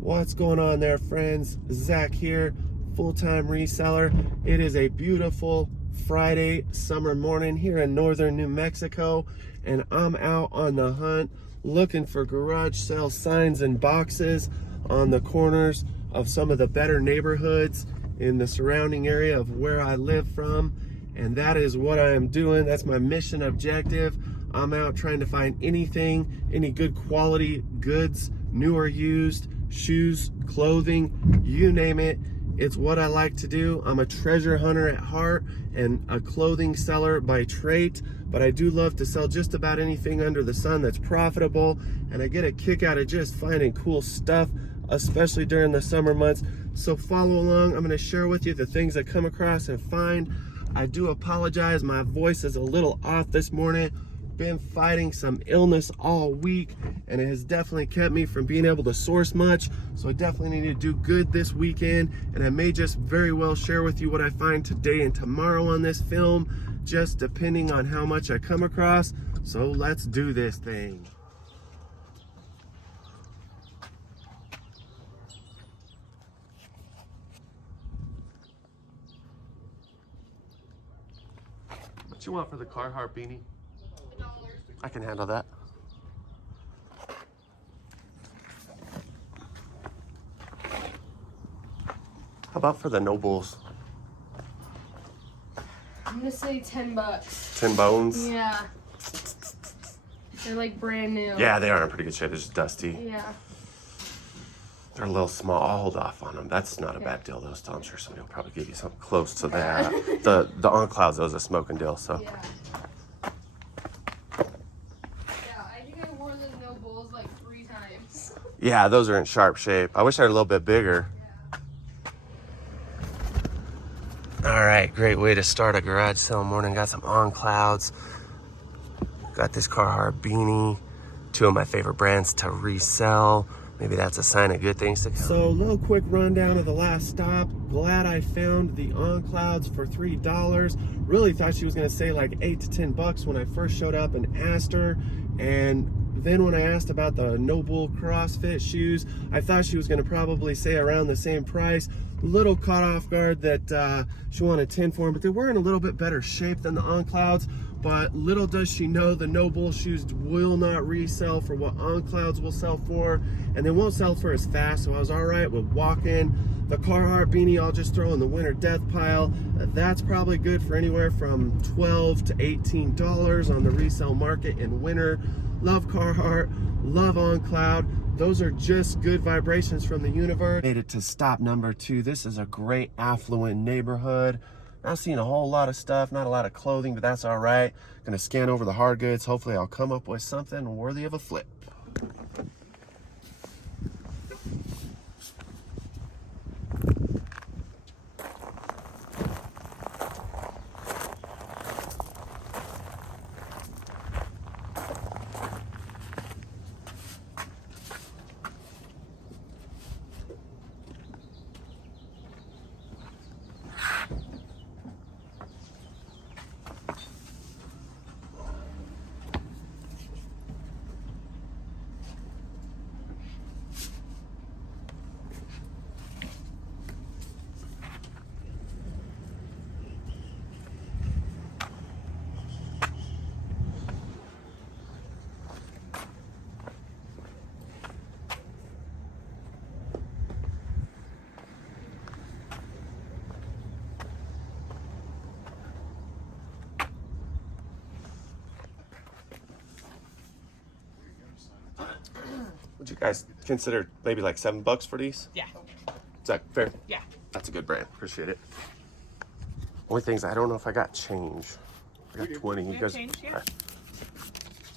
What's going on there, friends? Zach here, full-time reseller. It is a beautiful Friday summer morning here in northern New Mexico, and I'm out on the hunt looking for garage sale signs and boxes on the corners of some of the better neighborhoods in the surrounding area of where I live from. And that is what I am doing. That's my mission objective. I'm out trying to find anything, any good quality goods, new or used, shoes, clothing, you name it. It's what I like to do. I'm a treasure hunter at heart and a clothing seller by trait, but I do love to sell just about anything under the sun that's profitable, and I get a kick out of just finding cool stuff, especially during the summer months. So follow along. I'm going to share with you the things I come across and find. I do apologize, my voice is a little off this morning. Been fighting some illness all week, and it has definitely kept me from being able to source much, so I definitely need to do good this weekend, and I may just very well share with you what I find today and tomorrow on this film, just depending on how much I come across. So let's do this thing. What you want for the Carhartt beanie? I can handle that. How about for the Nobles? I'm gonna say $10. 10 bones? Yeah. They're like brand new. Yeah, they are in pretty good shape. They're just dusty. Yeah. They're a little small. I'll hold off on them. That's not a bad deal, though. Still, I'm sure somebody will probably give you something close to that. The On Clouds, though, is a smoking deal, so. Yeah. I think I wore the No Bulls like 3 times. Yeah, those are in sharp shape. I wish they were a little bit bigger. All right, great way to start a garage sale morning. Got some On Clouds. Got this Carhartt beanie. 2 of my favorite brands to resell. Maybe that's a sign of good things to come. So, a little quick rundown of the last stop. Glad I found the On Clouds for $3. Really thought she was gonna say like $8 to $10 when I first showed up and asked her. And then when I asked about the Noble CrossFit shoes, I thought she was gonna probably say around the same price. Little caught off guard that she wanted 10 for them, but they were in a little bit better shape than the On Clouds. But little does she know, the Noble shoes will not resell for what On Clouds will sell for, and they won't sell for as fast, so I was all right with walking. The Carhartt beanie I'll just throw in the winter death pile. That's probably good for anywhere from $12 to $18 on the resale market in winter. Love Carhartt, love On Cloud. Those are just good vibrations from the universe. Made it to stop number 2. This is a great affluent neighborhood. Not seeing a whole lot of stuff, not a lot of clothing, but that's all right. Gonna scan over the hard goods. Hopefully I'll come up with something worthy of a flip. Would you guys consider maybe like $7 for these? Yeah. Is that fair? Yeah. That's a good brand. Appreciate it. Only things, I don't know if I got change. I got 20. You guys, change, yeah.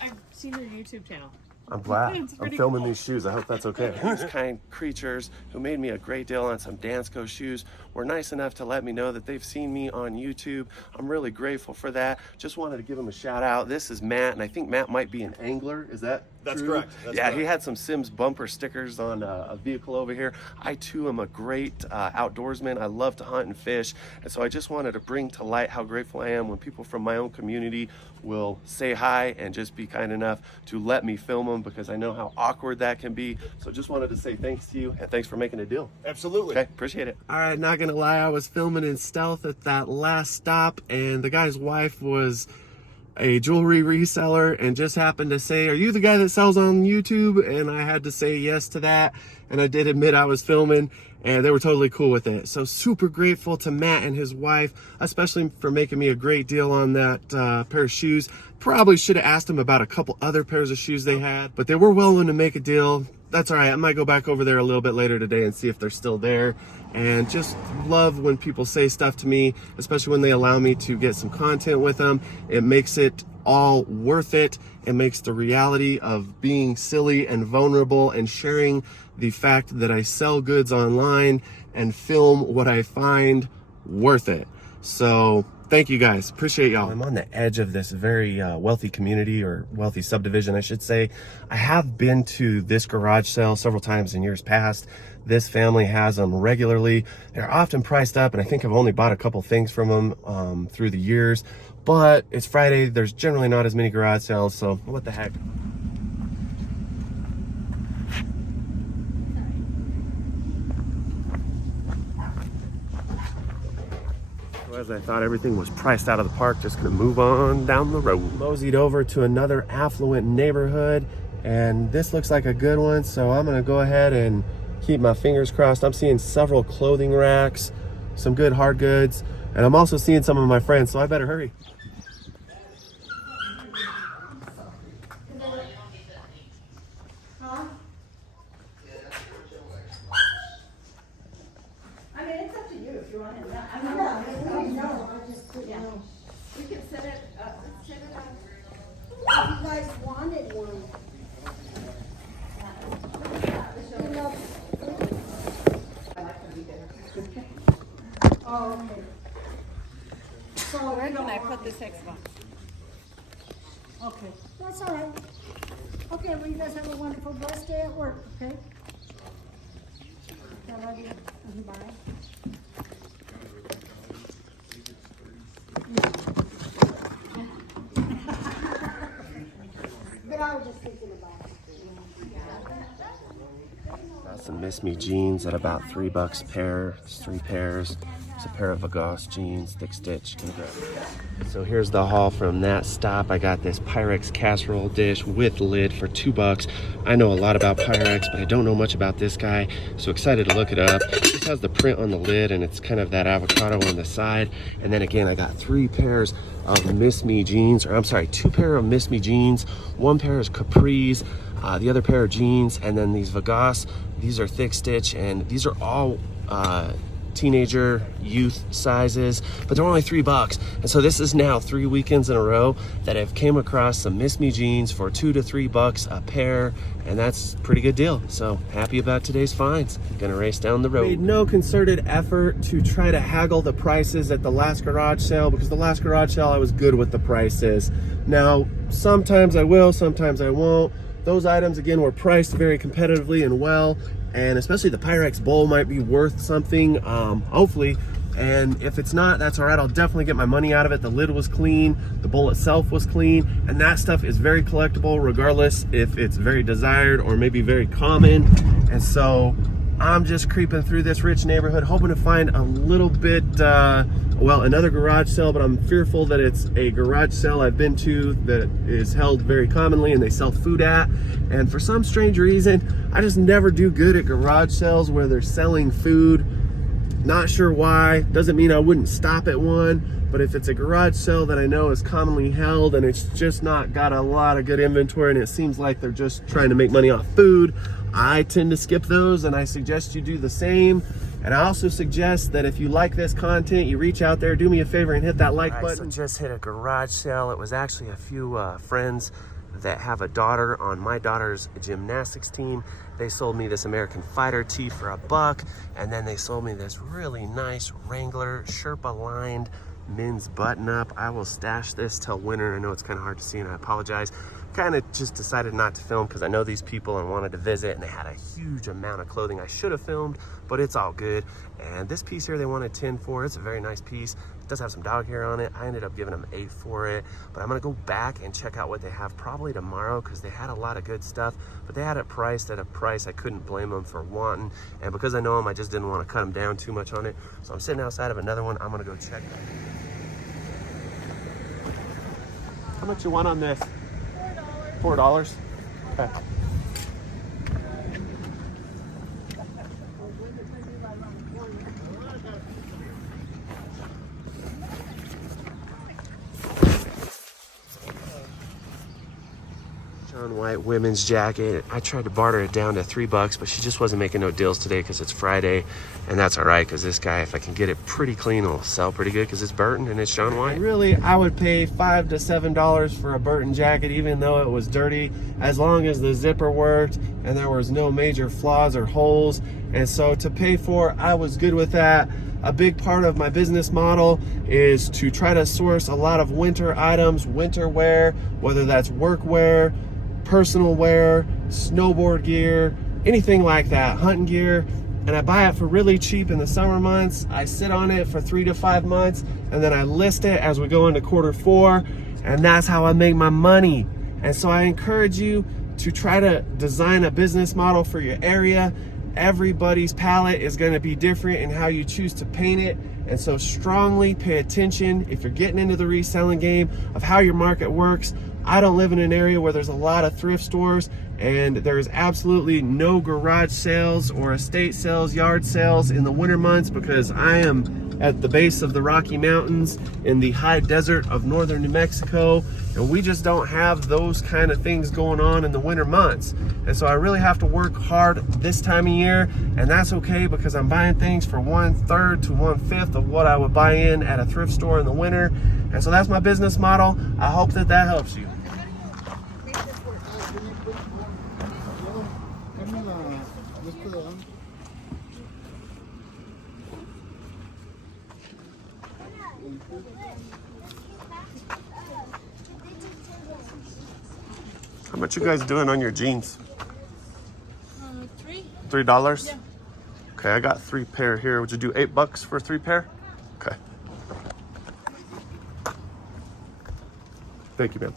I've seen your YouTube channel. I'm glad. It's I'm pretty filming cool. these shoes. I hope that's okay. These kind creatures who made me a great deal on some Dansko shoes were nice enough to let me know that they've seen me on YouTube. I'm really grateful for that. Just wanted to give them a shout out. This is Matt, and I think Matt might be an angler. Is that That's True. correct. That's Yeah, correct. he had some Sims bumper stickers on a vehicle over here. I too am a great outdoorsman. I love to hunt and fish, and so I just wanted to bring to light how grateful I am when people from my own community will say hi and just be kind enough to let me film them, because I know how awkward that can be. So just wanted to say thanks to you, and thanks for making a deal. Absolutely. Okay, appreciate it. All right, not gonna lie, I was filming in stealth at that last stop, and the guy's wife was a jewelry reseller and just happened to say, "Are you the guy that sells on YouTube?" And I had to say yes to that, and I did admit I was filming, and they were totally cool with it. So super grateful to Matt and his wife, especially for making me a great deal on that pair of shoes. Probably should have asked them about a couple other pairs of shoes they had, but they were willing to make a deal. That's all right. I might go back over there a little bit later today and see if they're still there. And just love when people say stuff to me, especially when they allow me to get some content with them. It makes it all worth it. It makes the reality of being silly and vulnerable and sharing the fact that I sell goods online and film what I find worth it. So thank you guys. Appreciate y'all. I'm on the edge of this very wealthy community, or wealthy subdivision, I should say. I have been to this garage sale several times in years past. This family has them regularly. They're often priced up, and I think I've only bought a couple things from them through the years. But it's Friday. There's generally not as many garage sales, so what the heck. As I thought everything was priced out of the park, just gonna move on down the road. Moseyed over to another affluent neighborhood, and this looks like a good one, so I'm gonna go ahead and keep my fingers crossed. I'm seeing several clothing racks, some good hard goods, and I'm also seeing some of my friends, so I better hurry. I mean, it's up to you if you want it. We can set it up. Set it up. If you guys wanted one. Oh, okay. So, Where can I put this X box? okay, that's all right. Okay, well, you guys have a wonderful, blessed day at work, okay? I love you. Bye. But I was just thinking about it. Got some Miss Me jeans at about $3 a pair. There's 3 pairs. It's a pair of Vagos jeans, thick stitch. So here's the haul from that stop. I got this Pyrex casserole dish with lid for $2. I know a lot about Pyrex, but I don't know much about this guy. So excited to look it up. This has the print on the lid, and it's kind of that avocado on the side. And then again, I got 3 pairs of Miss Me jeans, or I'm sorry, 2 pair of Miss Me jeans. 1 pair is capris. The other pair of jeans, and then these Vagos. These are thick stitch, and these are all teenager youth sizes, but they're only $3. And so this is now 3 weekends in a row that I've came across some Miss Me jeans for $2 to $3 a pair, and that's a pretty good deal. So happy about today's finds. Gonna race down the road. Made no concerted effort to try to haggle the prices at the last garage sale, because the last garage sale I was good with the prices. Now sometimes I will, sometimes I won't. Those items again were priced very competitively and well, and especially the Pyrex bowl might be worth something, hopefully. And if it's not, that's all right. I'll definitely get my money out of it. The lid was clean, the bowl itself was clean, and that stuff is very collectible regardless if it's very desired or maybe very common. And so I'm just creeping through this rich neighborhood, hoping to find a little bit, well, another garage sale, but I'm fearful that it's a garage sale I've been to that is held very commonly and they sell food at. And for some strange reason, I just never do good at garage sales where they're selling food. Not sure why. Doesn't mean I wouldn't stop at one, but if it's a garage sale that I know is commonly held and it's just not got a lot of good inventory and it seems like they're just trying to make money off food, I tend to skip those, and I suggest you do the same. And I also suggest that if you like this content, you reach out there, do me a favor and hit that like button. So just hit a garage sale. It was actually a few friends that have a daughter on my daughter's gymnastics team. They sold me this American Fighter tee for $1, and then they sold me this really nice Wrangler Sherpa lined men's button up. I will stash this till winter. I know it's kind of hard to see and I apologize. kind of just decided not to film because I know these people and wanted to visit, and they had a huge amount of clothing I should have filmed, but it's all good. And this piece here they wanted 10 for. It's a very nice piece. It does have some dog hair on it. I ended up giving them 8 for it, but I'm gonna go back and check out what they have probably tomorrow because they had a lot of good stuff, but they had it priced at a price I couldn't blame them for wanting. And because I know them, I just didn't want to cut them down too much on it. So I'm sitting outside of another one. I'm gonna go check that. How much you want on this? $4. Okay. John White women's jacket. I tried to barter it down to $3, but she just wasn't making no deals today because it's Friday, and that's all right because this guy, if I can get it pretty clean, will sell pretty good because it's Burton and it's John White. Really, I would pay $5 to $7 for a Burton jacket, even though it was dirty, as long as the zipper worked and there was no major flaws or holes. And so to pay for, I was good with that. A big part of my business model is to try to source a lot of winter items, winter wear, whether that's work wear, personal wear, snowboard gear, anything like that, hunting gear. And I buy it for really cheap in the summer months. I sit on it for 3 to 5 months, and then I list it as we go into Q4, and that's how I make my money. And so I encourage you to try to design a business model for your area. Everybody's palette is going to be different in how you choose to paint it. And so strongly pay attention if you're getting into the reselling game of how your market works. I don't live in an area where there's a lot of thrift stores, and there's absolutely no garage sales or estate sales, yard sales in the winter months because I am at the base of the Rocky Mountains in the high desert of northern New Mexico, and we just don't have those kind of things going on in the winter months. And so I really have to work hard this time of year, and that's okay because I'm buying things for 1/3 to 1/5 of what I would buy in at a thrift store in the winter. And so that's my business model. I hope that that helps you. How much you guys doing on your jeans? $3? Yeah. Okay, I got 3 pair here. Would you do $8 for 3 pair? Okay. Thank you, man.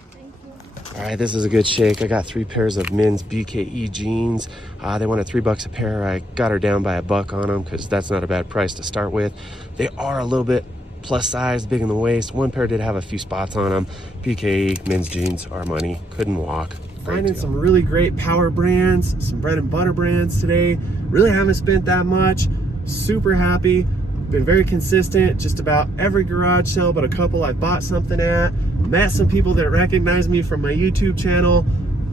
All right, this is a good shake. I got 3 pairs of men's BKE jeans. They wanted $3 a pair. I got her down by $1 on them because that's not a bad price to start with. They are a little bit plus size, big in the waist. One pair did have a few spots on them. BKE men's jeans are money. Couldn't walk. Finding some really great power brands, some bread and butter brands today. Really haven't spent that much. Super happy. Been very consistent. Just about every garage sale but a couple I bought something at. Met some people that recognize me from my YouTube channel.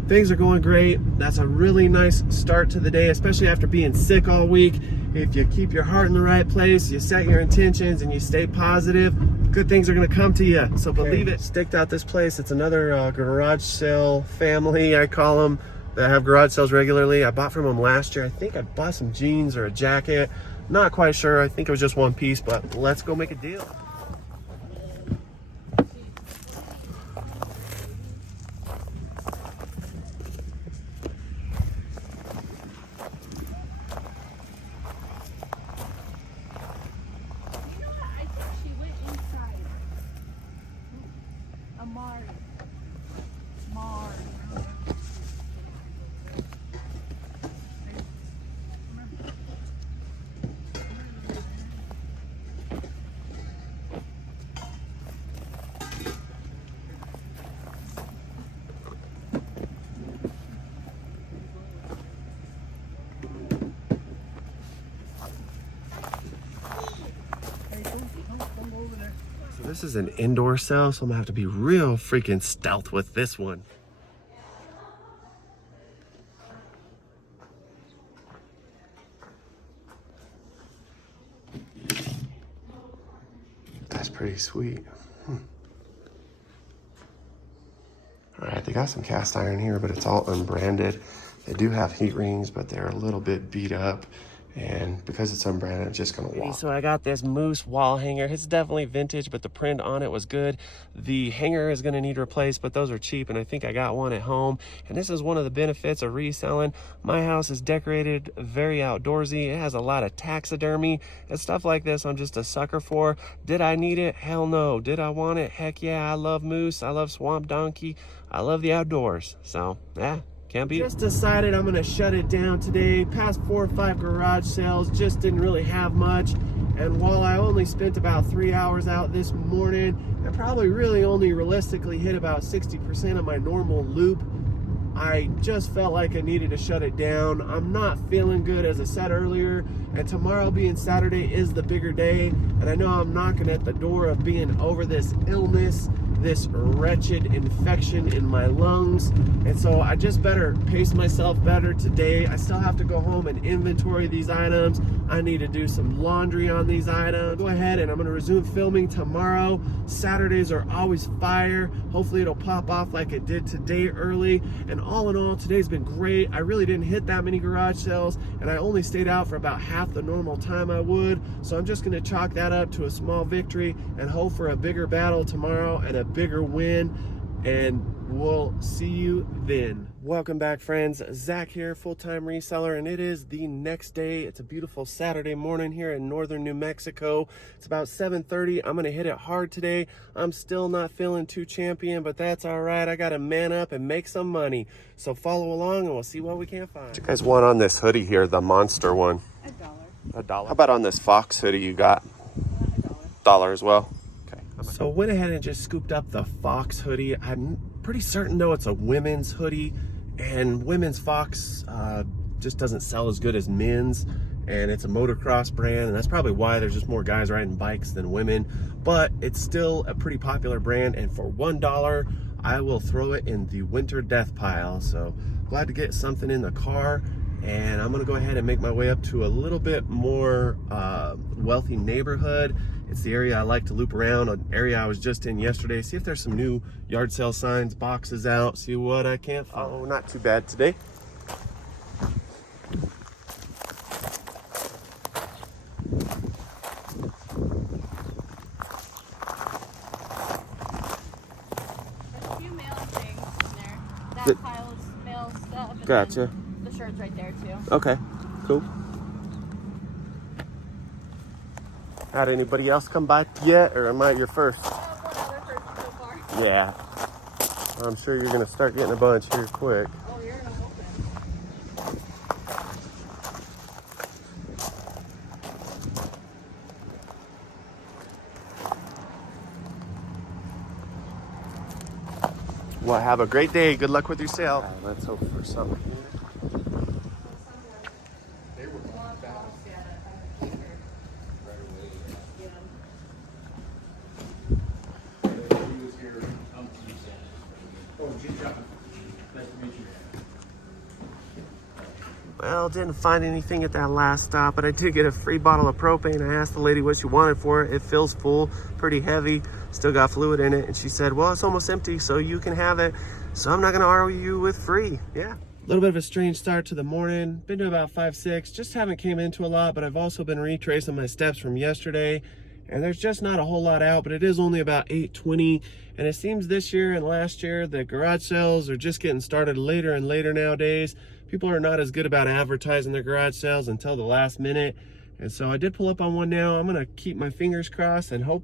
Things are going great. That's a really nice start to the day, especially after being sick all week. If you keep your heart in the right place, you set your intentions, and you stay positive, good things are gonna come to you. So believe it. Staked out this place. It's another garage sale family, I call them, that have garage sales regularly. I bought from them last year. I think I bought some jeans or a jacket. Not quite sure. I think it was just one piece, but let's go make a deal. So this is an indoor cell, so I'm gonna have to be real freaking stealth with this one. That's pretty sweet. All right, they got some cast iron here, but it's all unbranded. They do have heat rings, but they're a little bit beat up. And because it's unbranded, I'm just gonna walk. So I got this moose wall hanger. It's definitely vintage, but the print on it was good. The hanger is gonna need replaced, but those are cheap, and I think I got one at home. And this is one of the benefits of reselling. My house is decorated very outdoorsy. It has a lot of taxidermy and stuff like this. I'm just a sucker for. Did I need it? Hell no. Did I want it? Heck yeah. I love moose. I love swamp donkey. I love the outdoors. So yeah. Can't be. Just decided I'm gonna shut it down today. Past 4 or 5 garage sales, just didn't really have much. And while I only spent about 3 hours out this morning, I probably really only realistically hit about 60% of my normal loop, I just felt like I needed to shut it down. I'm not feeling good, as I said earlier, and tomorrow being Saturday is the bigger day, and I know I'm knocking at the door of being over this illness, this wretched infection in my lungs, and so I just better pace myself better today. I still have to go home and inventory these items. I need to do some laundry on these items. Go ahead and I'm gonna resume filming tomorrow. Saturdays are always fire. Hopefully it'll pop off like it did today early. And all in all, today's been great. I really didn't hit that many garage sales, and I only stayed out for about half the normal time I would. So I'm just gonna chalk that up to a small victory and hope for a bigger battle tomorrow and a bigger win, and we'll see you then. Welcome back, friends. Zach here, full-time reseller, and it is the next day. It's a beautiful Saturday morning here in northern New Mexico. It's about 7:30. I'm gonna hit it hard today. I'm still not feeling too champion, but that's all right. I gotta man up and make some money. So follow along and we'll see what we can find. What you guys want on this hoodie here, the monster one? $1. How about on this fox hoodie you got? $1 as well. So went ahead and just scooped up the fox hoodie. I'm pretty certain though it's a women's hoodie, and women's fox just doesn't sell as good as men's, and it's a motocross brand, and that's probably why there's just more guys riding bikes than women, but it's still a pretty popular brand, and for $1 I will throw it in the winter death pile. So glad to get something in the car, and I'm gonna go ahead and make my way up to a little bit more wealthy neighborhood. It's the area I like to loop around, an area I was just in yesterday, see if there's some new yard sale signs, boxes out, see what I can't find. Oh, not too bad today. There's a few mail things in there. That pile of mail stuff. And Gotcha. then the shirt's right there too. Okay, cool. Had anybody else come by yet, or am I your first? One other person so far. Yeah. I'm sure you're gonna start getting a bunch here quick. Oh, you're in a open. Well, have a great day. Good luck with your sale. Let's hope for something. Well, didn't find anything at that last stop, but I did get a free bottle of propane. I asked the lady what she wanted for it. It feels full, pretty heavy, still got fluid in it. And she said, well, it's almost empty, so you can have it. So I'm not gonna argue you with free, yeah. A little bit of a strange start to the morning. Been to about 5-6, just haven't came into a lot, but I've also been retracing my steps from yesterday. And there's just not a whole lot out, but it is only about 8:20. And it seems this year and last year, the garage sales are just getting started later and later nowadays. People are not as good about advertising their garage sales until the last minute. And so I did pull up on one now. I'm gonna keep my fingers crossed and hope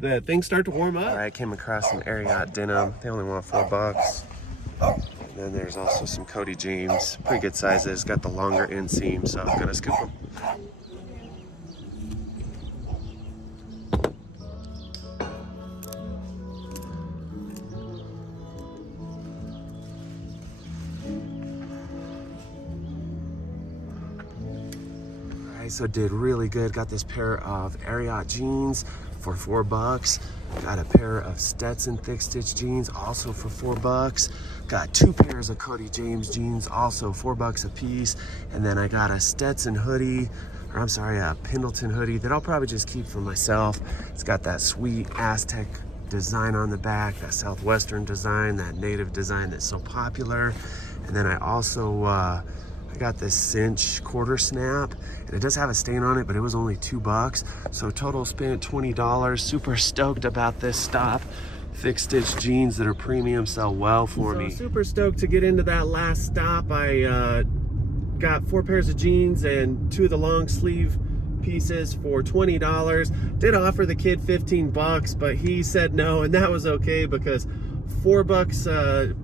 that things start to warm up. All right, I came across some Ariat denim. They only want $4. And then there's also some Cody James, pretty good sizes. Got the longer inseam, so I'm gonna scoop them. So did really good. Got this pair of Ariat jeans for $4. Got a pair of Stetson thick stitch jeans also for $4. Got 2 pairs of Cody James jeans also $4 a piece. And then I got a Stetson hoodie, or I'm sorry, a Pendleton hoodie that I'll probably just keep for myself. It's got that sweet Aztec design on the back, that Southwestern design, that native design that's so popular. And then I also I got this cinch quarter snap, and it does have a stain on it, but it was only $2. So total spent $20. Super stoked about this stop. Fixed stitch jeans that are premium sell well for me. Super stoked to get into that last stop. I got 4 pairs of jeans and 2 of the long sleeve pieces for $20. Did offer the kid $15, but he said no, and that was okay because $4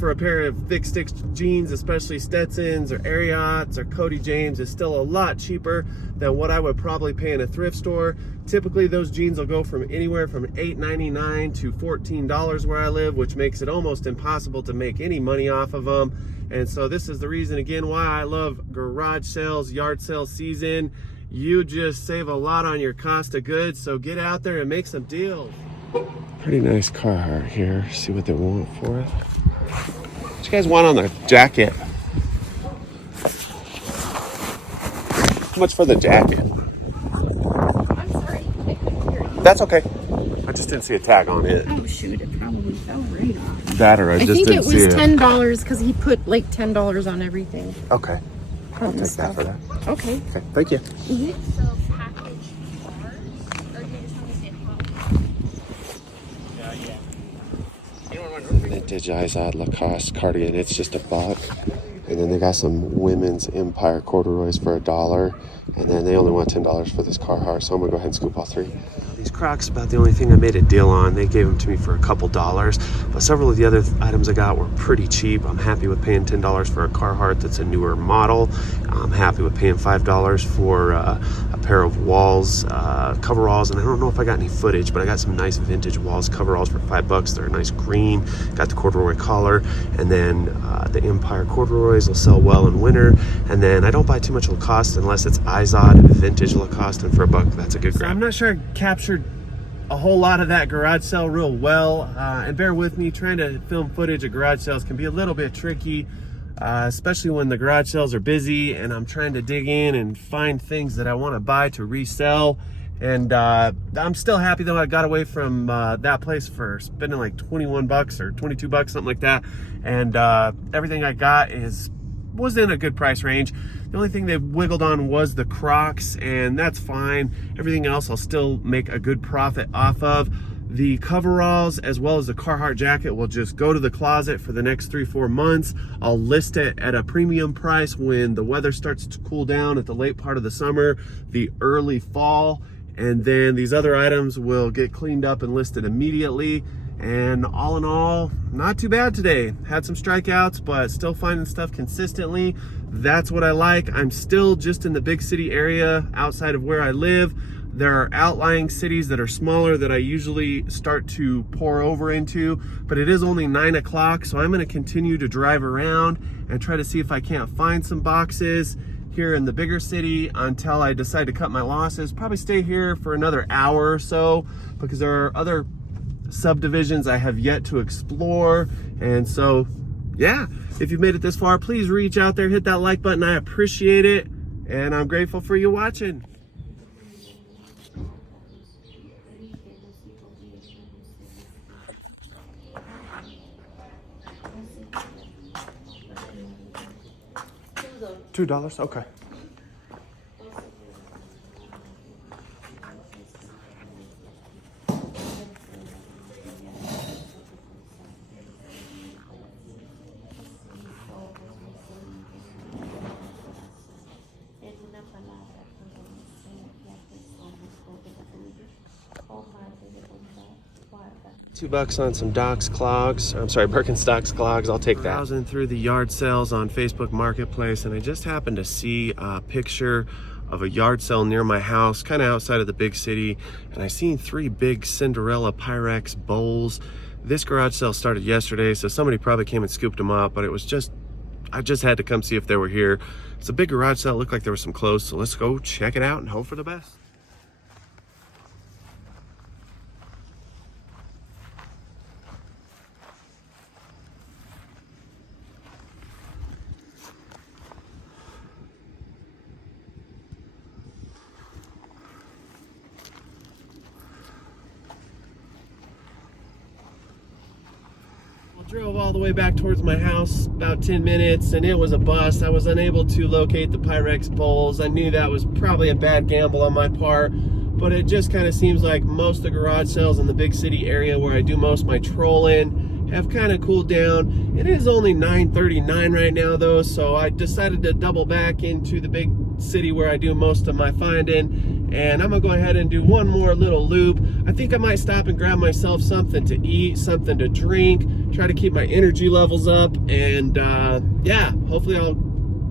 for a pair of thick stick jeans, especially Stetsons or Ariats or Cody James, is still a lot cheaper than what I would probably pay in a thrift store. Typically those jeans will go from anywhere from $8.99 to $14 where I live, which makes it almost impossible to make any money off of them. And so this is the reason again why I love garage sales, yard sale season. You just save a lot on your cost of goods, so get out there and make some deals. Pretty nice Carhartt here. See what they want for it. What you guys want on the jacket? How much for the jacket? I'm sorry, I couldn't hear you. That's okay. I just didn't see a tag on it. Oh shoot, it probably fell right off. That or I just think didn't it see was it. $10 because he put like $10 on everything. Okay. I'll take that for that. Okay. Okay, thank you. So packaged bars, or do you just want to say hot? Vintage Izod Lacoste cardigan. It's just $1. And then they got some women's Empire corduroys for $1. And then they only want $10 for this Carhartt, so I'm gonna go ahead and scoop all 3. These Crocs about the only thing I made a deal on. They gave them to me for a couple dollars, but several of the other items I got were pretty cheap. I'm happy with paying $10 for a Carhartt that's a newer model. I'm happy with paying $5 for a pair of Walls coveralls, and I don't know if I got any footage, but I got some nice vintage Walls coveralls for $5. They're a nice green, got the corduroy collar, and then the Empire corduroys will sell well in winter. And then I don't buy too much Lacoste unless it's Izod vintage Lacoste, and for $1 that's a good grab. I'm not sure I captured a whole lot of that garage sale real well, and bear with me, trying to film footage of garage sales can be a little bit tricky, especially when the garage sales are busy and I'm trying to dig in and find things that I want to buy to resell. And I'm still happy though I got away from that place for spending like $21 or $22, something like that, and everything I got was in a good price range. The only thing they wiggled on was the Crocs, and that's fine. Everything else I'll still make a good profit off of. The coveralls as well as the Carhartt jacket will just go to the closet for the next 3-4 months. I'll list it at a premium price when the weather starts to cool down at the late part of the summer, the early fall, and then these other items will get cleaned up and listed immediately. And all in all, not too bad today. Had some strikeouts, but still finding stuff consistently. That's what I like. I'm still just in the big city area outside of where I live. There are outlying cities that are smaller that I usually start to pour over into, but it is only 9 o'clock, so I'm gonna continue to drive around and try to see if I can't find some boxes here in the bigger city until I decide to cut my losses. Probably stay here for another hour or so because there are other subdivisions I have yet to explore. And so yeah, if you've made it this far, please reach out there, hit that like button. I appreciate it, and I'm grateful for you watching. $2, okay. $2 on some Doc's clogs. I'm sorry, Birkenstocks clogs. I'll take that. Browsing through the yard sales on Facebook Marketplace, and I just happened to see a picture of a yard sale near my house, kind of outside of the big city, and I seen 3 big Cinderella Pyrex bowls. This garage sale started yesterday, so somebody probably came and scooped them up, but it was just, I just had to come see if they were here. It's a big garage sale. It looked like there was some clothes, so let's go check it out and hope for the best. Drove all the way back towards my house, about 10 minutes, and it was a bust. I was unable to locate the Pyrex bowls. I knew that was probably a bad gamble on my part, but it just kind of seems like most of the garage sales in the big city area where I do most of my trolling have kind of cooled down. It is only 9:39 right now though, so I decided to double back into the big city where I do most of my finding, and I'm gonna go ahead and do one more little loop. I think I might stop and grab myself something to eat, something to drink, try to keep my energy levels up, and yeah, hopefully I'll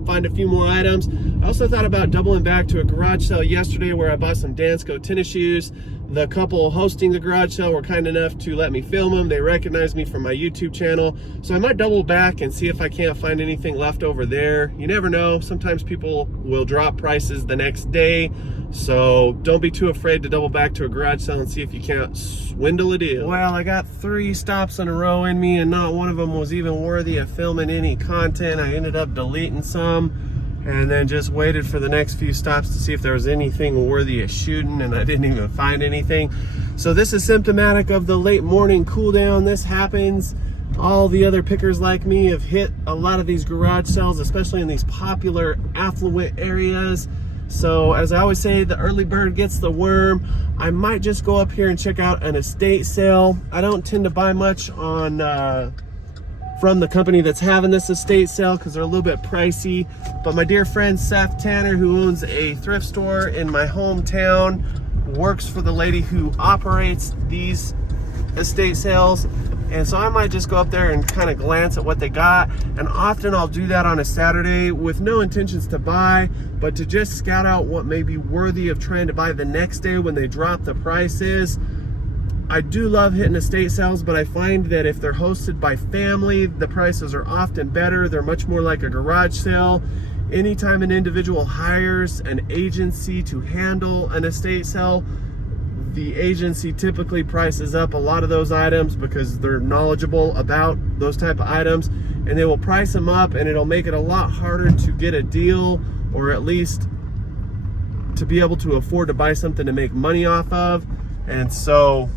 find a few more items. I also thought about doubling back to a garage sale yesterday where I bought some Dansko tennis shoes. The couple hosting the garage sale were kind enough to let me film them. They recognized me from my YouTube channel. So I might double back and see if I can't find anything left over there. You never know. Sometimes people will drop prices the next day. So don't be too afraid to double back to a garage sale and see if you can't swindle a deal. Well, I got 3 stops in a row in me and not one of them was even worthy of filming any content. I ended up deleting some and then just waited for the next few stops to see if there was anything worthy of shooting, and I didn't even find anything. So this is symptomatic of the late morning cool down. This happens. All the other pickers like me have hit a lot of these garage sales, especially in these popular affluent areas. So as I always say, the early bird gets the worm. I might just go up here and check out an estate sale. I don't tend to buy much on from the company that's having this estate sale because they're a little bit pricey. But my dear friend Seth Tanner, who owns a thrift store in my hometown, works for the lady who operates these estate sales. And so I might just go up there and kind of glance at what they got. And often I'll do that on a Saturday with no intentions to buy, but to just scout out what may be worthy of trying to buy the next day when they drop the prices. I do love hitting estate sales, but I find that if they're hosted by family, the prices are often better. They're much more like a garage sale. Anytime an individual hires an agency to handle an estate sale, the agency typically prices up a lot of those items because they're knowledgeable about those type of items, and they will price them up, and it'll make it a lot harder to get a deal, or at least to be able to afford to buy something to make money off of. And so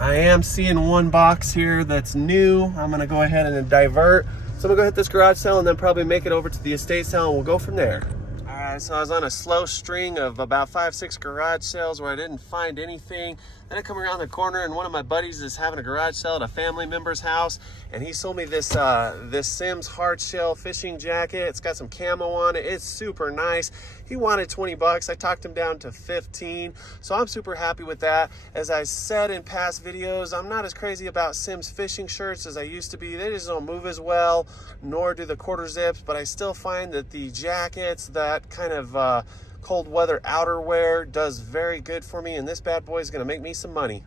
I am seeing one box here that's new. I'm gonna go ahead and divert. So I'm gonna go hit this garage sale and then probably make it over to the estate sale, and we'll go from there. All right, so I was on a slow string of about 5-6 garage sales where I didn't find anything. Then I come around the corner and one of my buddies is having a garage sale at a family member's house, and he sold me this this Sims hard shell fishing jacket. It's got some camo on it. It's super nice. He wanted 20 bucks. I talked him down to 15. So I'm super happy with that. As I said in past videos, I'm not as crazy about Sims fishing shirts as I used to be. They just don't move as well, nor do the quarter zips, but I still find that the jackets, that kind of cold weather outerwear does very good for me, and this bad boy is going to make me some money.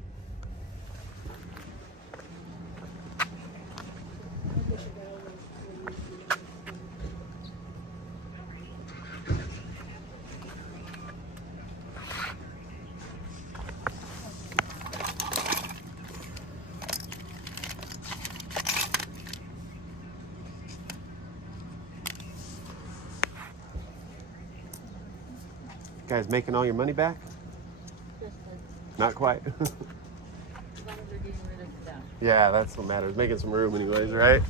Guys, making all your money back? Not quite. Yeah, that's what matters. Making some room anyways, right?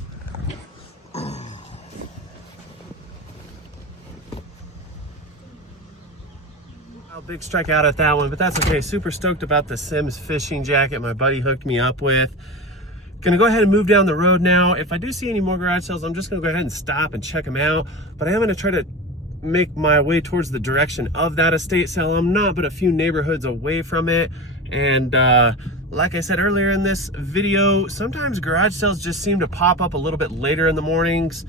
Big strikeout at that one, but that's okay. Super stoked about the Sims fishing jacket my buddy hooked me up with. Gonna go ahead and move down the road now. If I do see any more garage sales, I'm just gonna go ahead and stop and check them out. But I am gonna try to make my way towards the direction of that estate sale. I'm not but a few neighborhoods away from it. And like I said earlier in this video, sometimes garage sales just seem to pop up a little bit later in the mornings.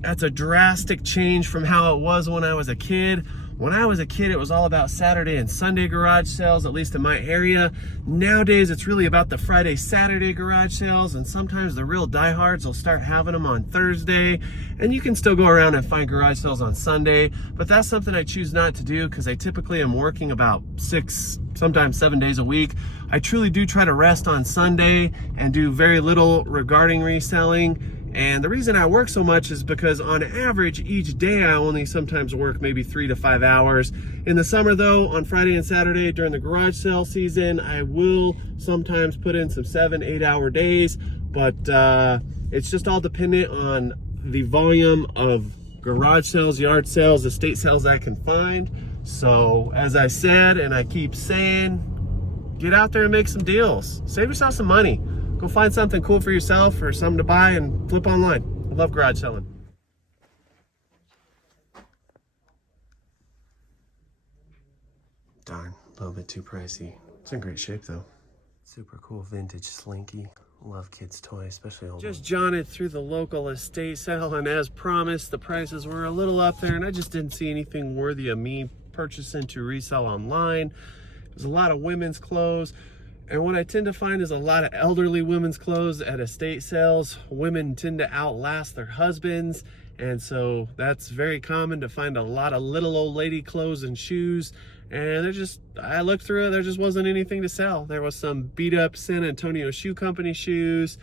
That's a drastic change from how it was when I was a kid. When I was a kid, it was all about Saturday and Sunday garage sales, at least in my area. Nowadays, it's really about the Friday, Saturday garage sales, and sometimes the real diehards will start having them on Thursday, and you can still go around and find garage sales on Sunday, but that's something I choose not to do because I typically am working about 6, sometimes 7 days a week. I truly do try to rest on Sunday and do very little regarding reselling. And the reason I work so much is because on average, each day I only sometimes work maybe 3 to 5 hours. In the summer though, on Friday and Saturday during the garage sale season, I will sometimes put in some 7-8 hour days, but it's just all dependent on the volume of garage sales, yard sales, estate sales I can find. So as I said, and I keep saying, get out there and make some deals. Save yourself some money. Go find something cool for yourself or something to buy and flip online. I love garage selling. Darn, a little bit too pricey. It's in great shape though. Super cool vintage Slinky. Love kids' toys, especially old ones. Just jaunted through the local estate sale, and as promised, the prices were a little up there, and I just didn't see anything worthy of me purchasing to resell online. There's a lot of women's clothes, and what I tend to find is a lot of elderly women's clothes at estate sales. Women tend to outlast their husbands, and so that's very common to find a lot of little old lady clothes and shoes. And I looked through it, there just wasn't anything to sell. There was some beat up San Antonio Shoe Company shoes,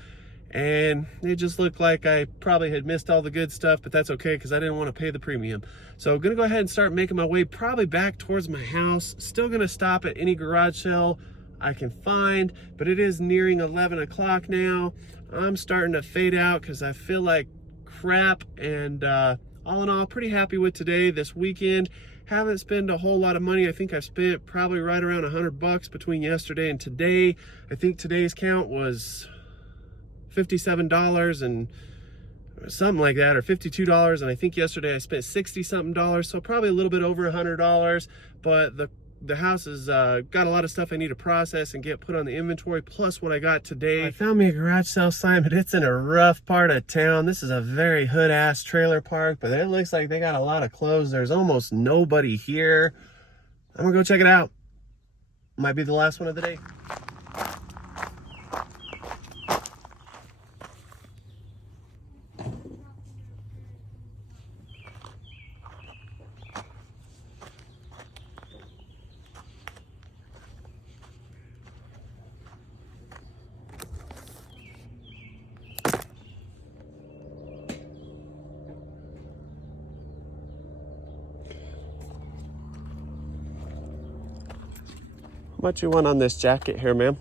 and it just looked like I probably had missed all the good stuff, but that's okay because I didn't want to pay the premium. So I'm gonna go ahead and start making my way probably back towards my house. Still gonna stop at any garage sale I can find, but it is nearing 11 o'clock now. I'm starting to fade out because I feel like crap, and all in all, pretty happy with today. This weekend, haven't spent a whole lot of money. I think I've spent probably right around $100 between yesterday and today. I think today's count was $57 and something like that, or $52, and I think yesterday I spent 60 something dollars, so probably a little bit over $100. But the house has got a lot of stuff I need to process and get put on the inventory, plus what I got today. I found me a garage sale sign, but it's in a rough part of town. This is a very hood-ass trailer park, but it looks like they got a lot of clothes. There's almost nobody here. I'm gonna go check it out. Might be the last one of the day. How much you want on this jacket here, ma'am?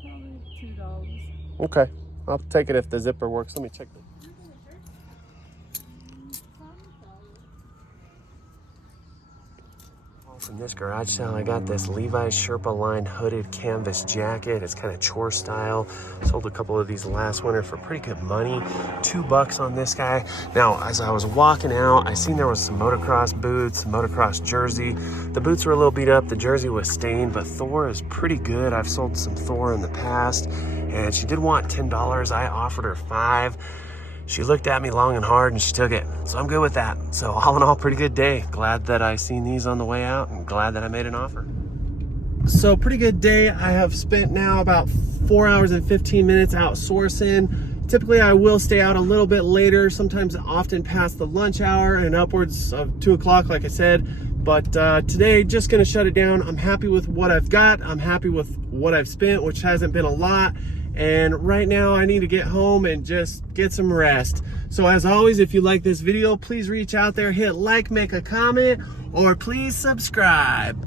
Probably $2. Okay, I'll take it if the zipper works. Let me check the... From this garage sale, I got this Levi's Sherpa line hooded canvas jacket. It's kind of chore style. Sold a couple of these last winter for pretty good money. $2 on this guy. Now, as I was walking out, I seen there was some motocross boots, motocross jersey. The boots were a little beat up. The jersey was stained, but Thor is pretty good. I've sold some Thor in the past, and she did want $10. I offered her $5. She looked at me long and hard and she took it. So I'm good with that. So all in all, pretty good day. Glad that I seen these on the way out and glad that I made an offer. So pretty good day. I have spent now about 4 hours and 15 minutes out sourcing. Typically I will stay out a little bit later, sometimes often past the lunch hour and upwards of 2 o'clock, like I said. But today, just gonna shut it down. I'm happy with what I've got. I'm happy with what I've spent, which hasn't been a lot. And right now I need to get home and just get some rest. So as always, if you like this video, please reach out there, hit like, make a comment, or please subscribe.